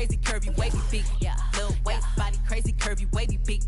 crazy, curvy, wavy feet. Yeah, little waist body, crazy, curvy, wavy feet.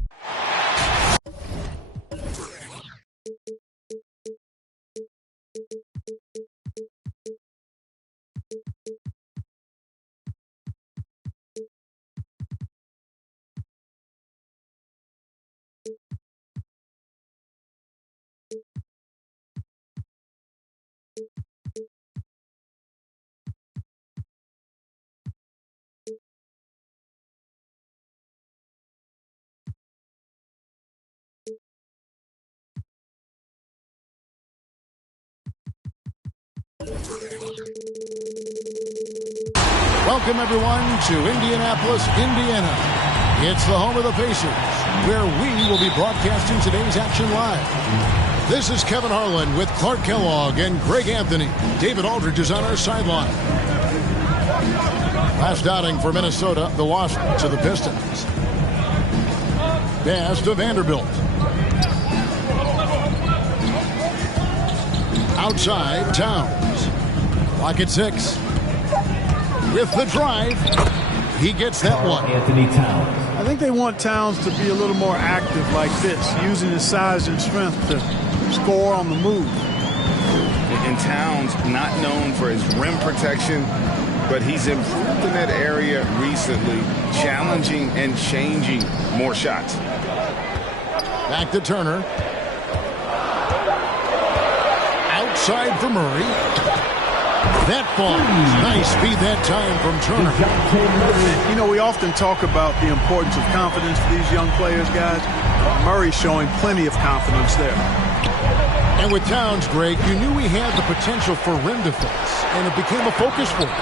Welcome, everyone, to Indianapolis, Indiana. It's the home of the Pacers, where we will be broadcasting today's action live. This is Kevin Harlan with Clark Kellogg and Greg Anthony. David Aldridge is on our sideline. Last outing for Minnesota, the loss to the Pistons. Pass to Vanderbilt. Outside, Towns. Clock at 6. With the drive, he gets that one. Anthony Towns. I think they want Towns to be a little more active like this, using his size and strength to score on the move. And Towns, not known for his rim protection, but he's improved in that area recently, challenging and changing more shots. Back to Turner. Outside for Murray. That falls. Nice speed that time from Turner. You know, we often talk about the importance of confidence for these young players, guys. Murray's showing plenty of confidence there. And with Towns, Greg, you knew he had the potential for rim defense, and it became a focus for him.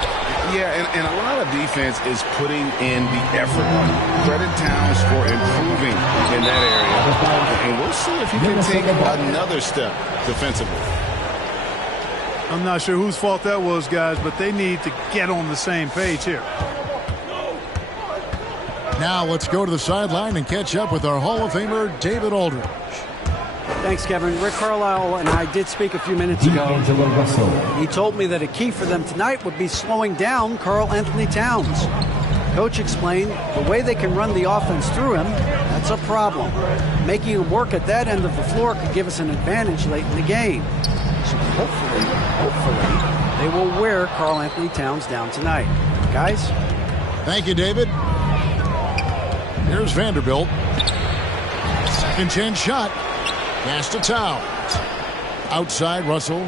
Yeah, and a lot of defense is putting in the effort. Credit Towns for improving in that area. And we'll see if he can take another step defensively. I'm not sure whose fault that was, guys, but they need to get on the same page here. Now let's go to the sideline and catch up with our Hall of Famer, David Aldridge. Thanks, Kevin. Rick Carlisle and I did speak a few minutes ago. He told me that a key for them tonight would be slowing down Karl Anthony Towns. Coach explained the way they can run the offense through him, that's a problem. Making him work at that end of the floor could give us an advantage late in the game. So hopefully, they will wear Karl Anthony Towns down tonight. Guys? Thank you, David. Here's Vanderbilt. Second chance shot. Pass to Towns. Outside, Russell.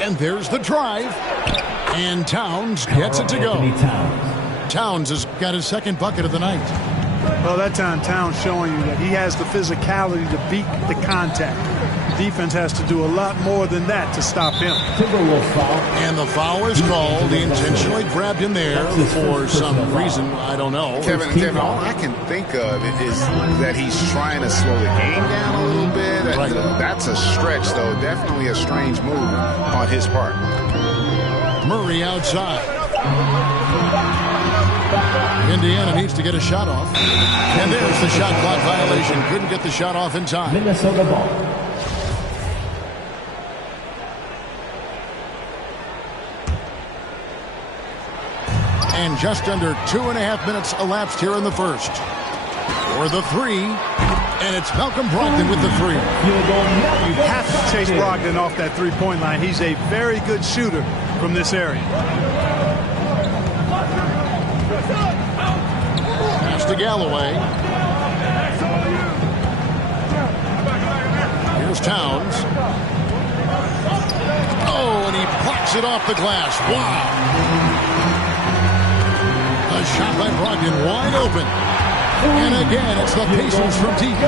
And there's the drive. And Towns gets it to go. Towns has got his second bucket of the night. Well, that time Towns showing you that he has the physicality to beat the contact. Defense has to do a lot more than that to stop him. And the foul is called. He intentionally grabbed him there for some reason. I don't know. Kevin, all I can think of is that he's trying to slow the game down a little bit. Right. That's a stretch, though. Definitely a strange move on his part. Murray outside. Indiana needs to get a shot off. And there's the shot clock violation. Couldn't get the shot off in time. Minnesota ball. And just under 2.5 minutes elapsed here in the first. For the three, and it's Malcolm Brogdon with the three. You have to chase Brogdon off that three-point line. He's a very good shooter from this area. Pass to Galloway. Here's Towns. Oh, and he blocks it off the glass. Wow. A shot by Brogdon, wide open. And again, it's the Pacers from deep.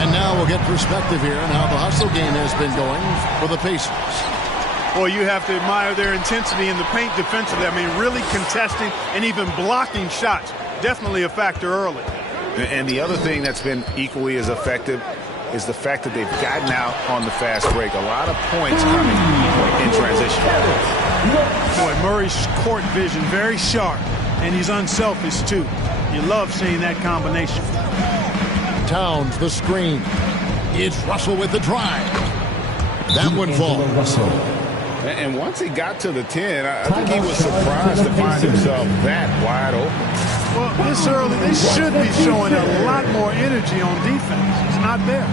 And now we'll get perspective here on how the hustle game has been going for the Pacers. Boy, you have to admire their intensity in the paint defensively. I mean, really contesting and even blocking shots. Definitely a factor early. And the other thing that's been equally as effective is the fact that they've gotten out on the fast break. A lot of points coming in transition. Boy, Murray's court vision very sharp, and he's unselfish too. You love seeing that combination. Towns, the screen. It's Russell with the drive. That one falls. And once he got to the 10, I think he was surprised to find himself that wide open. Well, this early, they should be showing a lot more energy on defense. It's not there.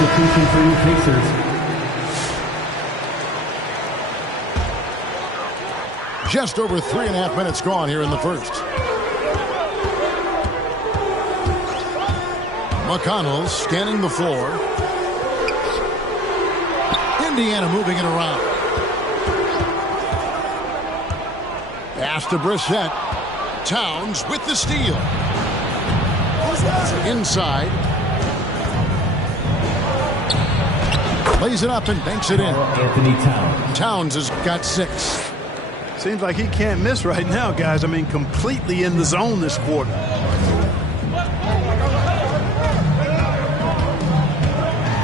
Substitution for you Pacers. Just over 3.5 minutes gone here in the first. McConnell scanning the floor. Indiana moving it around. Pass to Brissett. Towns with the steal. Inside. Lays it up and banks it in. Anthony Towns. Towns has got 6. Seems like he can't miss right now, guys. I mean, completely in the zone this quarter.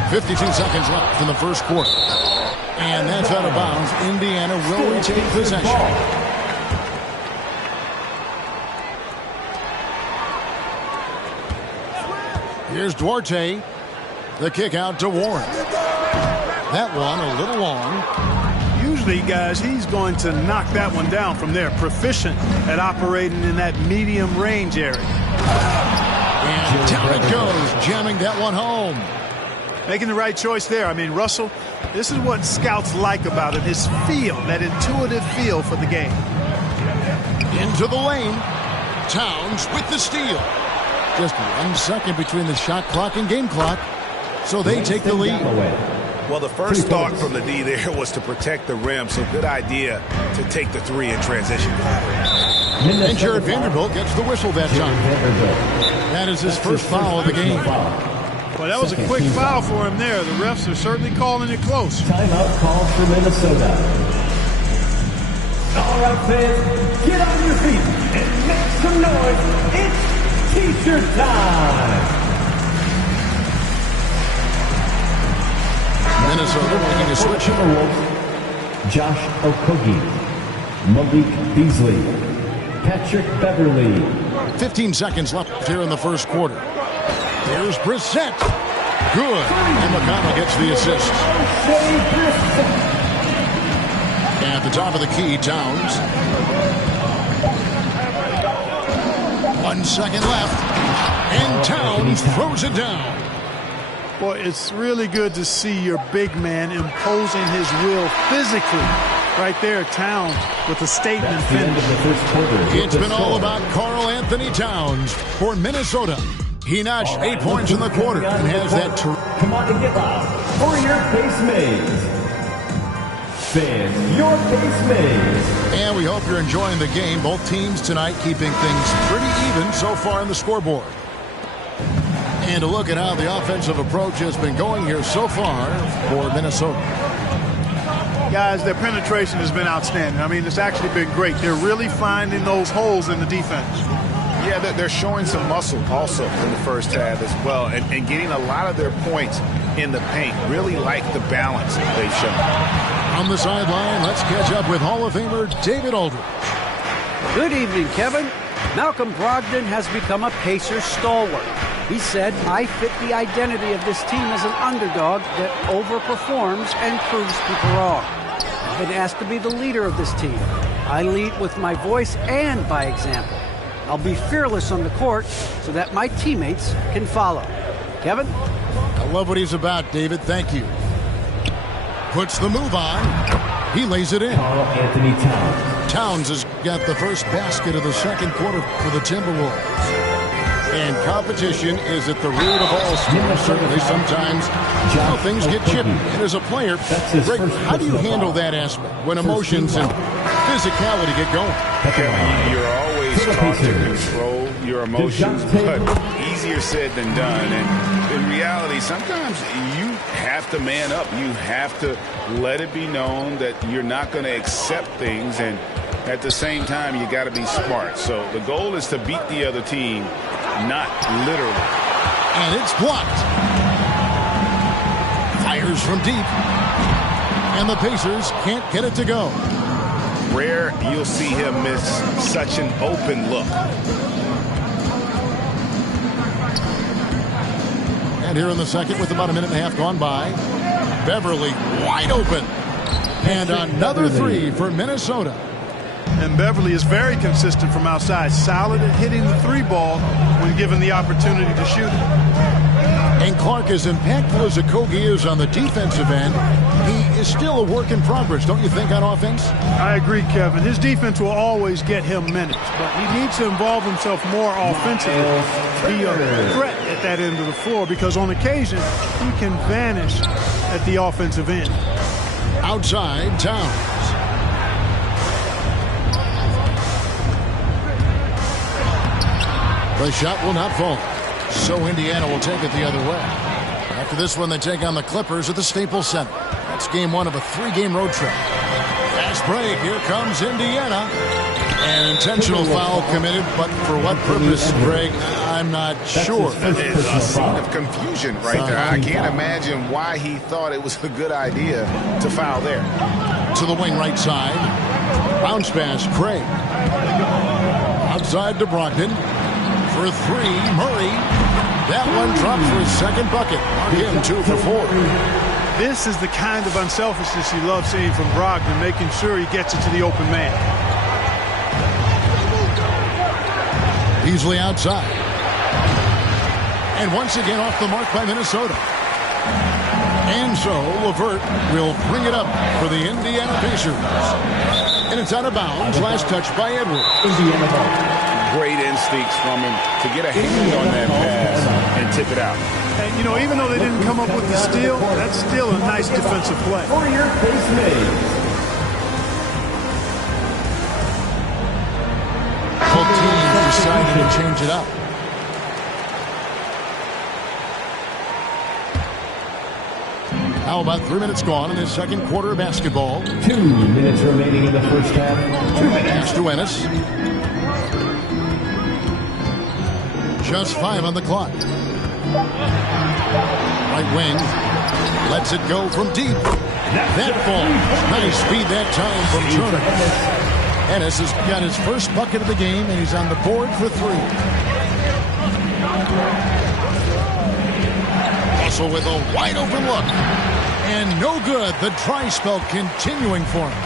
.52 seconds left in the first quarter. And that's out of bounds. Indiana will retain possession. Here's Duarte. The kick out to Warren. That one a little long. Usually, guys, he's going to knock that one down from there. Proficient at operating in that medium range area. And down it goes, jamming that one home. Making the right choice there. I mean, Russell, this is what scouts like about him, his feel, that intuitive feel for the game. Into the lane. Towns with the steal. Just 1 second between the shot clock and game clock. So they take the lead. Well, the first thought from the D there was to protect the rim, so good idea to take the 3 in transition. And Jared Vanderbilt gets the whistle that time. That is his first foul of the game. Well, that was a quick foul for him there. The refs are certainly calling it close. Timeout called for Minnesota. All right, fans, get on your feet and make some noise. It's T-shirt time. Minnesota making a switch. Josh Okogie, Malik Beasley, Patrick Beverly. 15 seconds left here in the first quarter. Here's Brissett. Good. And McConnell gets the assist. At the top of the key, Towns. 1 second left. And Towns throws it down. Boy, it's really good to see your big man imposing his will physically. Right there, Towns with a statement finish. It's been all about Karl Anthony Towns for Minnesota. He notched 8 points in the quarter and has that. Come on and get loud for your base mates. Fans, your base mates. And we hope you're enjoying the game. Both teams tonight keeping things pretty even so far on the scoreboard. And to look at how the offensive approach has been going here so far for Minnesota. Guys, their penetration has been outstanding. I mean, it's actually been great. They're really finding those holes in the defense. Yeah, they're showing some muscle also in the first half as well, and getting a lot of their points in the paint. Really like the balance they've shown. On the sideline, let's catch up with Hall of Famer David Aldridge. Good evening, Kevin. Malcolm Brogdon has become a Pacers stalwart. He said, I fit the identity of this team as an underdog that overperforms and proves people wrong. I've been asked to be the leader of this team. I lead with my voice and by example. I'll be fearless on the court so that my teammates can follow. Kevin? I love what he's about, David. Thank you. Puts the move on. He lays it in. Karl Anthony Towns. Towns has got the first basket of the second quarter for the Timberwolves. And competition is at the root of all sports. Certainly sometimes things get chippy. And as a player, Greg, how do you handle that aspect when emotions and physicality get going? You're always taught to control your emotions, but easier said than done. And in reality, sometimes you have to man up. You have to let it be known that you're not going to accept things. And At the same time, you got to be smart. So the goal is to beat the other team, not literally. And it's blocked. Fires from deep. And the Pacers can't get it to go. Rare you'll see him miss such an open look. And here in the second, with about a minute and a half gone by, Beverly wide open. And another three for Minnesota. And Beverly is very consistent from outside. Solid at hitting the three ball when given the opportunity to shoot it. And Clark, as impactful as Okogie is on the defensive end, he is still a work in progress, don't you think, on offense? I agree, Kevin. His defense will always get him minutes, but he needs to involve himself more offensively, be a threat at that end of the floor, because on occasion he can vanish at the offensive end. Outside, Towns. The shot will not fall. So Indiana will take it the other way. After this one, they take on the Clippers at the Staples Center. That's game one of a three-game road trip. Fast break. Here comes Indiana. An intentional foul committed, but for what purpose, Greg, I'm not sure. It's a scene of confusion right there. I can't imagine why he thought it was a good idea to foul there. To the wing right side. Bounce pass, Craig. Outside to Brogdon. For three, Murray. That one drops for his second bucket. Again, 2 for 4. This is the kind of unselfishness you love seeing from Brogdon, making sure he gets it to the open man. Beasley outside. And once again off the mark by Minnesota. And so LeVert will bring it up for the Indiana Pacers. And it's out of bounds. Last touch by Edwards. Indiana ball. Great instincts from him to get a hand on that pass and tip it out. And, you know, even though they didn't come up with the steal, that's still a nice defensive play. For your base made. Both teams decided to change it up. How about 3 minutes gone in this second quarter of basketball? 2 minutes remaining in the first half. 2 minutes. Pass to Ennis. Just 5 on the clock. Right wing. Lets it go from deep. That ball. Nice speed that time from Turner. Ennis has got his first bucket of the game, and he's on the board for 3. Russell with a wide open look. And no good. The dry spell continuing for him.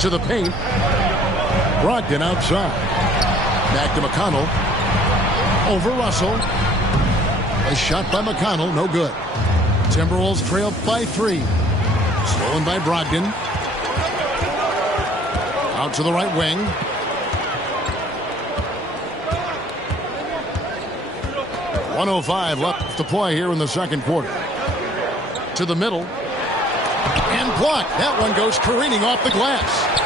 To the paint. Brogdon outside. Back to McConnell. Over Russell. A shot by McConnell. No good. Timberwolves trail by 3. Stolen by Brogdon. Out to the right wing. .105 left to play here in the second quarter. To the middle. And blocked. That one goes careening off the glass.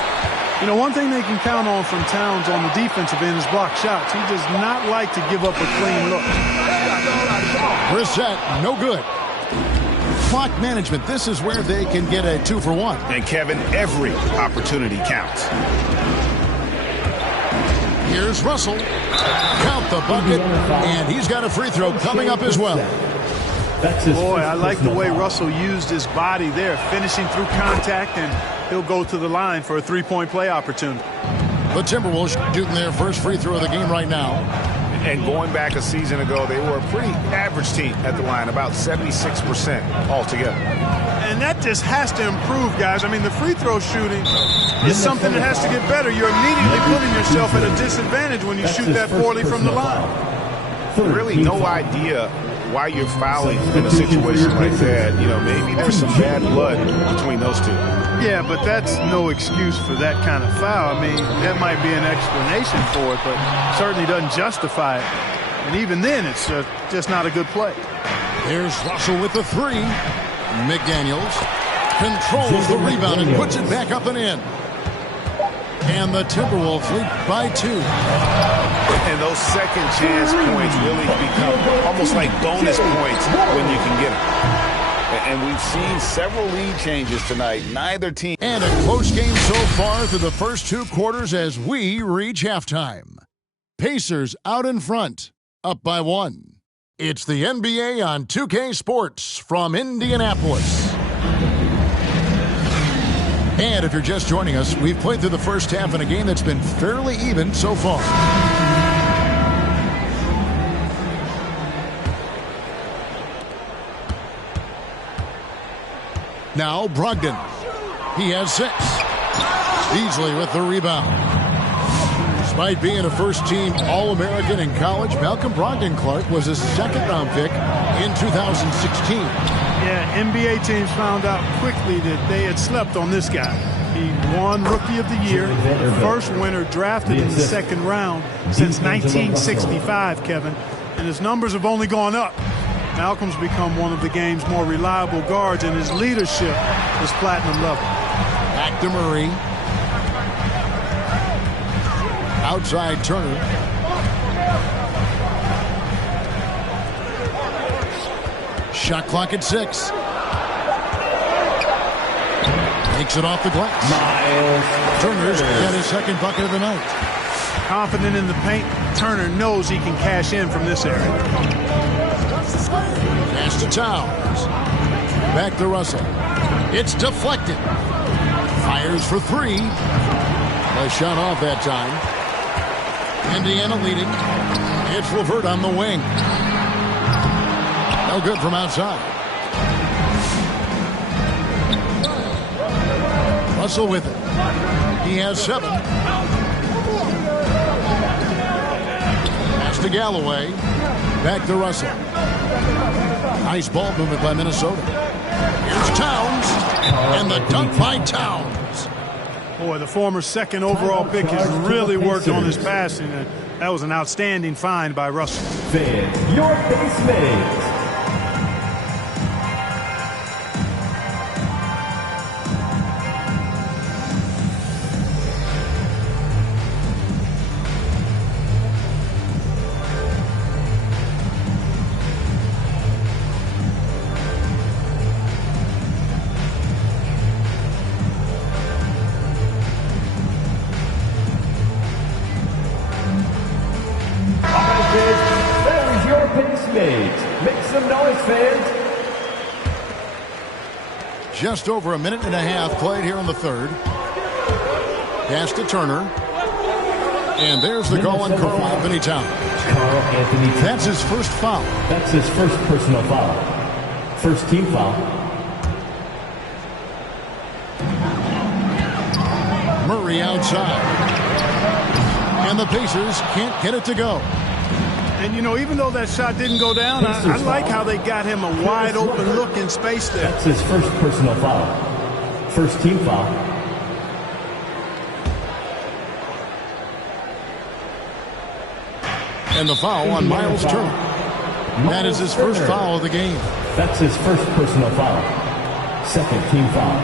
You know, one thing they can count on from Towns on the defensive end is block shots. He does not like to give up a clean look. Brissett, no good. Clock management, this is where they can get a 2 for 1. And Kevin, every opportunity counts. Here's Russell. Count the bucket, and he's got a free throw coming up as well. Boy, I like the way Russell used his body there, finishing through contact, and he'll go to the line for a three-point play opportunity. The Timberwolves shooting their first free throw of the game right now. And going back a season ago, they were a pretty average team at the line, about 76% altogether. And that just has to improve, guys. I mean, the free throw shooting is something that has to get better. You're immediately putting yourself at a disadvantage when you shoot that poorly from the line. Really no idea why you're fouling in a situation like that. You know, maybe there's some bad blood between those two. Yeah, but that's no excuse for that kind of foul. I mean, that might be an explanation for it, but certainly doesn't justify it. And even then, it's just not a good play. There's Russell with the 3. McDaniels controls the rebound and puts it back up and in. And the Timberwolves lead by 2. And those second chance points really become almost like bonus points when you can get them. And we've seen several lead changes tonight. Neither team. And a close game so far through the first 2 quarters as we reach halftime. Pacers out in front, up by 1. It's the NBA on 2K Sports from Indianapolis. And if you're just joining us, we've played through the first half in a game that's been fairly even so far. Now Brogdon. He has 6. Beasley with the rebound. Despite being a first-team All-American in college, Malcolm Brogdon, Clark, was a second-round pick in 2016. Yeah, NBA teams found out quickly that they had slept on this guy. He won Rookie of the Year, the first winner drafted in the second round since 1965, Kevin. And his numbers have only gone up. Malcolm's become one of the game's more reliable guards, and his leadership is platinum level. Back to Murray. Outside Turner. Shot clock at 6. Takes it off the glass. Miles Turner's got his second bucket of the night. Confident in the paint, Turner knows he can cash in from this area. Pass to Towns. Back to Russell. It's deflected. Fires for 3. A shot off that time. Indiana leading. It's LeVert on the wing. No good from outside. Russell with it. He has 7. Pass to Galloway. Back to Russell. Nice ball movement by Minnesota. Here's Towns. And the dunk by Towns. Boy, the former second overall pick has really worked on his passing. That was an outstanding find by Russell. Fans, your base mates. Make some noise, fans. Just over a minute and a half played here in the third. Pass to Turner. And there's the call on Karl Anthony Towns. That's his first foul. That's his first personal foul. First team foul. Murray outside. And the Pacers can't get it to go. And, you know, even though that shot didn't go down, I like how they got him a wide-open look in space there. That's his first personal foul. First team foul. And the foul on Miles Turner. That is his first foul of the game. That's his first personal foul. Second team foul.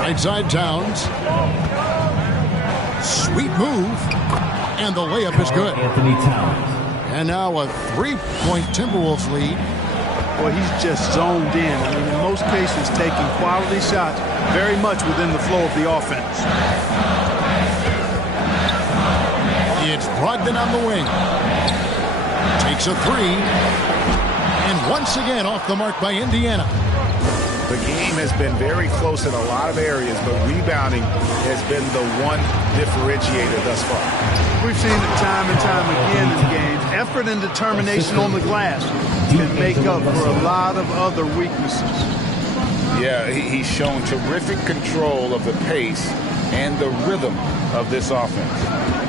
Right side Towns. Sweet move. And the layup is good. Anthony Towns. And now a 3-point Timberwolves lead. Boy, he's just zoned in. I mean, in most cases, taking quality shots very much within the flow of the offense. It's Brogdon on the wing. Takes a 3. And once again off the mark by Indiana. The game has been very close in a lot of areas, but rebounding has been the one differentiator thus far. We've seen it time and time again in games. Effort and determination on the glass can make up for a lot of other weaknesses. Yeah, he's shown terrific control of the pace and the rhythm of this offense.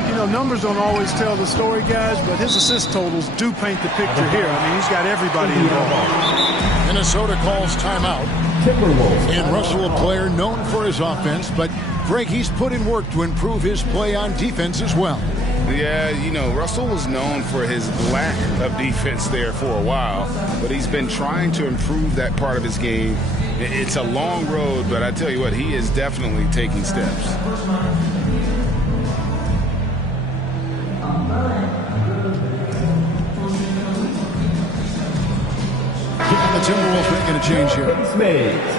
You know, numbers don't always tell the story, guys, but his assist totals do paint the picture here. I mean, he's got everybody involved. Minnesota calls timeout. And Russell, a player known for his offense, but Greg, he's put in work to improve his play on defense as well. Yeah, you know, Russell was known for his lack of defense there for a while, but he's been trying to improve that part of his game. It's a long road, but I tell you what, he is definitely taking steps. Timberwolves making a change here. Base mates.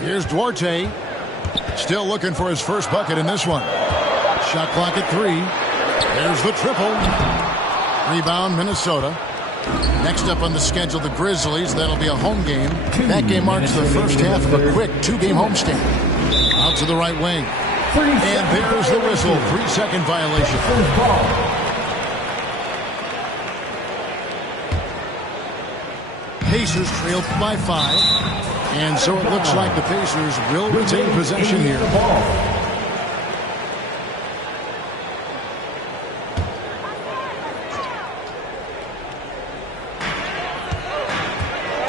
Here's Duarte. Still looking for his first bucket in this one. Shot clock at 3. There's the triple. Rebound, Minnesota. Next up on the schedule, the Grizzlies. That'll be a home game. That game marks the first half of a quick 2-game homestand. Out to the right wing. And there's the whistle. 3-second violation. Pacers trail by 5. And so it looks like the Pacers will retain possession here.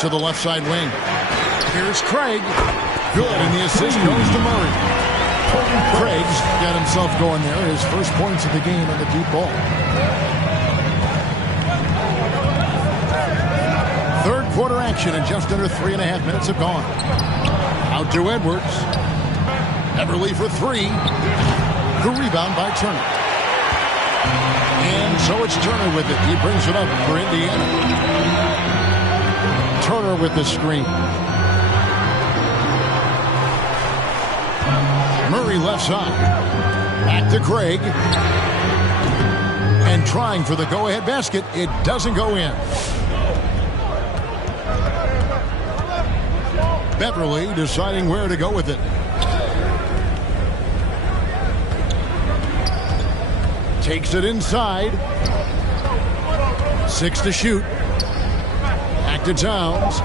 To the left side wing. Here's Craig. Good, and the assist goes to Murray. Craig's got himself going there. His first points of the game on the deep ball. Third quarter action, and just under 3.5 minutes have gone. Out to Edwards. Everly for 3. The rebound by Turner. And so it's Turner with it. He brings it up for Indiana. Turner with the screen. Murray left side. Back to Craig. And trying for the go-ahead basket. It doesn't go in. Beverly deciding where to go with it. Takes it inside. 6 to shoot. Back to Towns.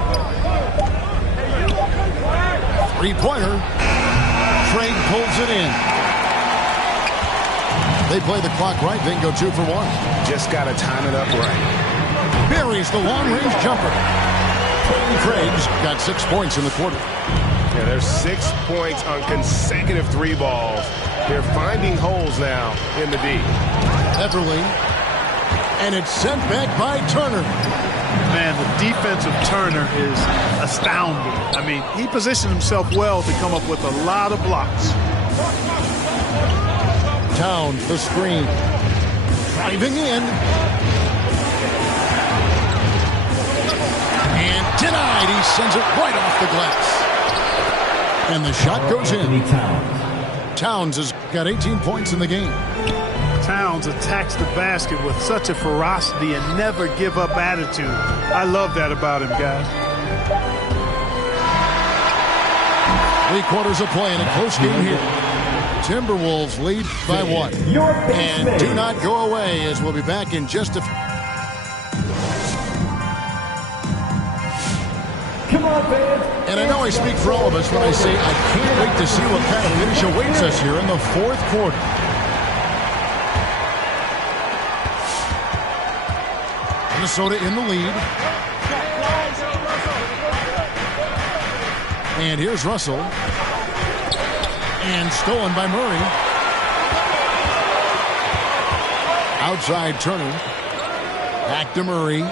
3-pointer. Craig pulls it in. They play the clock right, then go 2 for 1. Just got to time it up right. Buries the long-range jumper. Craig's got 6 points in the quarter. Yeah, there's 6 points on consecutive 3 balls. They're finding holes now in the D. Everly. And it's sent back by Turner. Man, the defense of Turner is astounding. I mean, he positioned himself well to come up with a lot of blocks. Towns, the screen. Driving in. And denied. He sends it right off the glass. And the shot goes in. Towns has got 18 points in the game. Towns attacks the basket with such a ferocity and never give up attitude. I love that about him, guys. 3 quarters of play in a close game here. Timberwolves lead by 1. And do not go away, as we'll be back in just a few. And I know I speak for all of us when I say I can't wait to see what kind of finish awaits us here in the 4th quarter. Minnesota in the lead. And here's Russell. And stolen by Murray. Outside Turner. Back to Murray.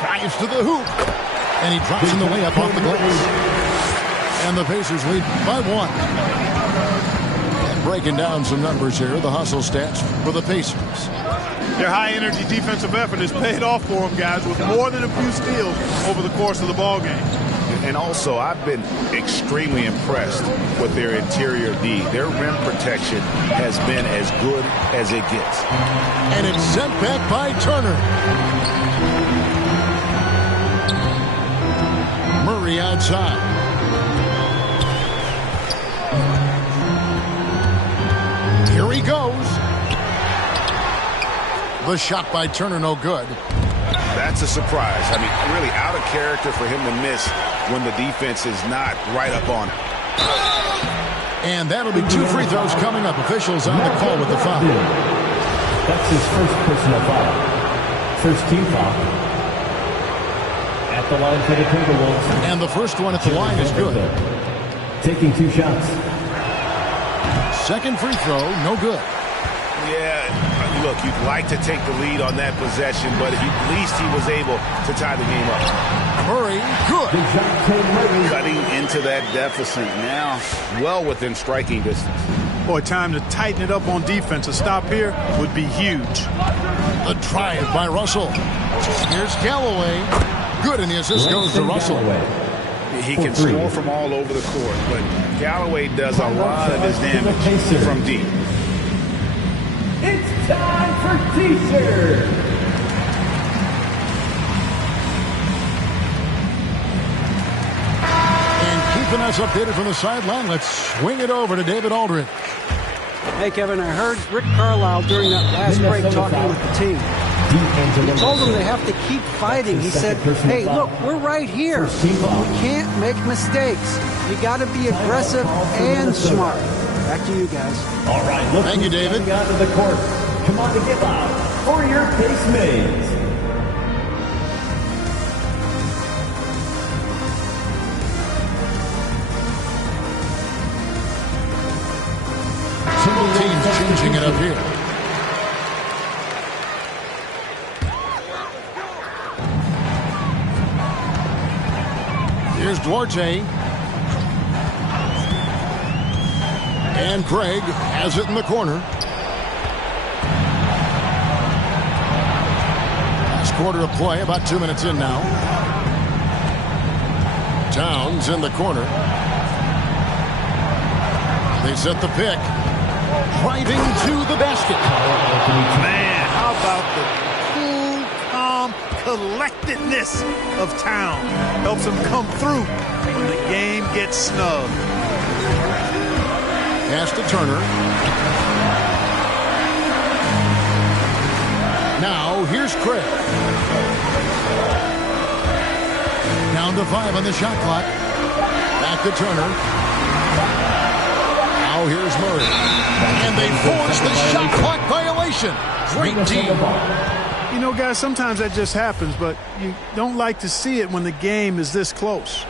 Drives to the hoop. And he drops in the layup off the glass. And the Pacers lead by 1. Breaking down some numbers here, the hustle stats for the Pacers. Their high-energy defensive effort has paid off for them, guys, with more than a few steals over the course of the ballgame. And also, I've been extremely impressed with their interior D. Their rim protection has been as good as it gets. And it's sent back by Turner. Murray outside. Here he goes. The shot by Turner, no good. That's a surprise. I mean, really out of character for him to miss when the defense is not right up on him. And that'll be 2 free throws coming up. Officials on the call with the foul. That's his first personal foul. First team foul. At the line for the Timberwolves. And the first one at the line is good. Taking 2 shots. Second free throw, no good. Yeah, Look, you'd like to take the lead on that possession, but at least he was able to tie the game up. Murray, good. Cutting into that deficit now, well within striking distance. Boy, time to tighten it up on defense. A stop here would be huge. A drive by Russell. Here's Galloway. Good, and the assist goes to Russell. He can score from all over the court, but Galloway does a lot of his damage from deep. It's time for T-shirt. And keeping us updated from the sideline, let's swing it over to David Aldridge. Hey, Kevin, I heard Rick Carlisle during that last break talking with the team. He told them they have to keep fighting. He said, hey, look, we're right here. We can't make mistakes. You got to be aggressive and smart. Back to you guys. All right, thank you, David. Onto the court. Come on to get loud for your Pace Mates. Both teams changing it up here. Here's Duarte. And Craig has it in the corner. Last quarter of play, about 2 minutes in now. Towns in the corner. They set the pick. Driving to the basket. Man, how about the cool, calm collectedness of Town. Helps him come through when the game gets snug. Pass to Turner. Now, here's Craig. Down to 5 on the shot clock. Back to Turner. Now here's Murray. And they force the shot clock violation. Great team. You know, guys, sometimes that just happens, but you don't like to see it when the game is this close.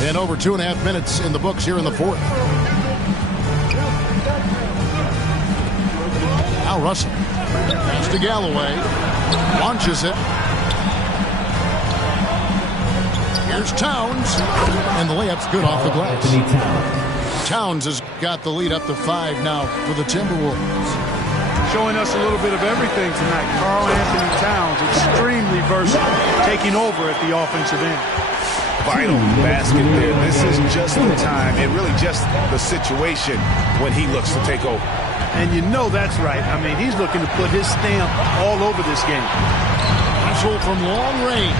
And over 2.5 minutes in the books here in the fourth. Now Russell. Pass to Galloway. Launches it. Here's Towns. And the layup's good off the glass. Towns has got the lead up to 5 now for the Timberwolves. Showing us a little bit of everything tonight. Karl-Anthony Towns, extremely versatile, taking over at the offensive end. Vital basket there. This is just the time, and really just the situation when he looks to take over. And you know that's right. I mean, he's looking to put his stamp all over this game. Hustle from long range.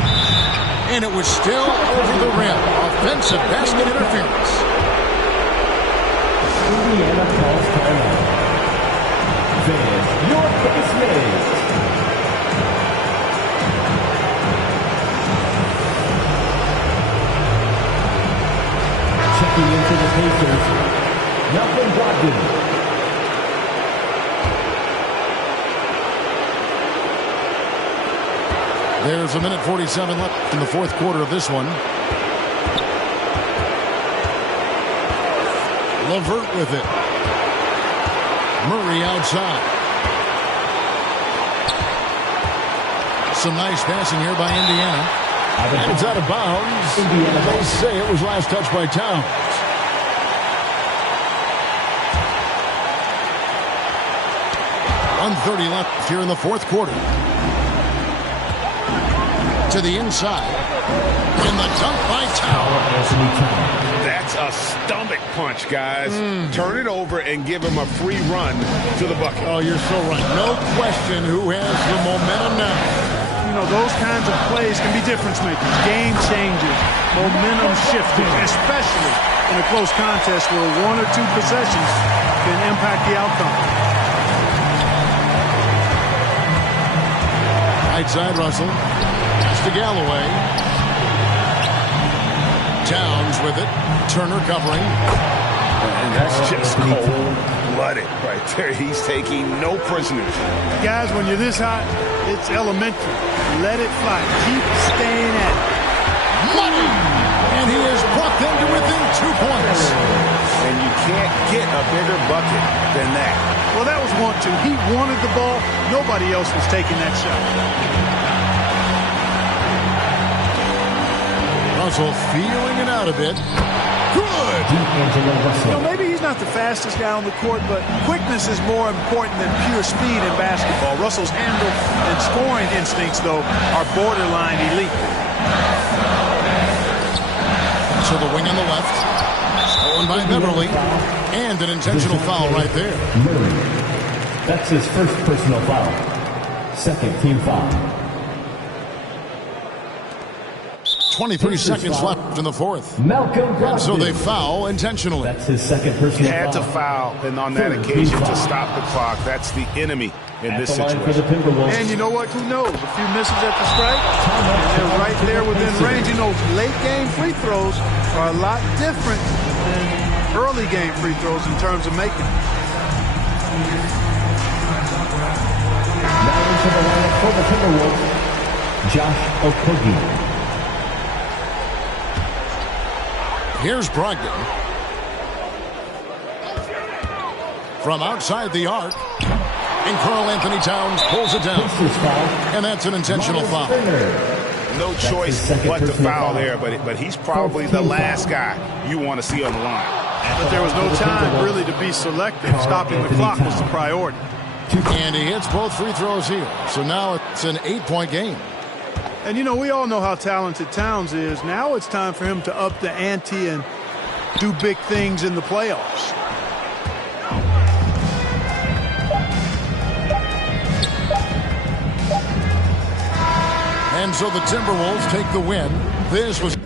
And it was still over the rim. Offensive basket interference. Indiana calls timeout. Fans, your Pace Mates. Checking into the Pacers, Malcolm Brogdon. There's a minute 47 left in the fourth quarter of this one. LeVert with it. Murray outside. Some nice passing here by Indiana. And it's out of bounds. They say it was last touched by Towns. .130 left here in the fourth quarter. To the inside. In the dunk by Towns. That's a stomach punch, guys. Turn it over and give him a free run to the bucket. Oh, you're so right. No question who has the momentum now. You know, those kinds of plays can be difference makers, game changers, momentum shifting, especially in a close contest where 1 or 2 possessions can impact the outcome. Right side, Russell. Pass to Galloway. Towns with it. Turner covering. And that's just cold-blooded right there. He's taking no prisoners. Guys, when you're this hot, it's elementary. Let it fly. Keep staying at it. Money! And he has brought them to within 2 points. and you can't get a bigger bucket than that. Well, that was 1-2. He wanted the ball. Nobody else was taking that shot. Russell feeling it out a bit. Good! You know, maybe he's not the fastest guy on the court, but quickness is more important than pure speed in basketball. Russell's handle and scoring instincts, though, are borderline elite. To the wing on the left. Stolen by Beverly. And an intentional foul right there. Murray. That's his first personal foul. Second team foul. 23 seconds left in the fourth. Malcolm Brogdon. So they foul intentionally. That's his second personal He had to foul, and on that occasion to stop the clock. That's the enemy in this situation. And you know what? Who knows? A few misses at the strike, and they're right there within range. You know, late-game free throws are a lot different than early-game free throws in terms of making them. Now into the lineup for the Timberwolves, Josh Okogie. Here's Brogdon. From outside the arc. And Karl Anthony Towns pulls it down. And that's an intentional foul. No choice but to foul there, but he's probably the last guy you want to see on the line. But there was no time really to be selective. Stopping the clock was the priority. And he hits both free throws here. So now it's an 8-point game. And, you know, we all know how talented Towns is. Now it's time for him to up the ante and do big things in the playoffs. And so the Timberwolves take the win. This was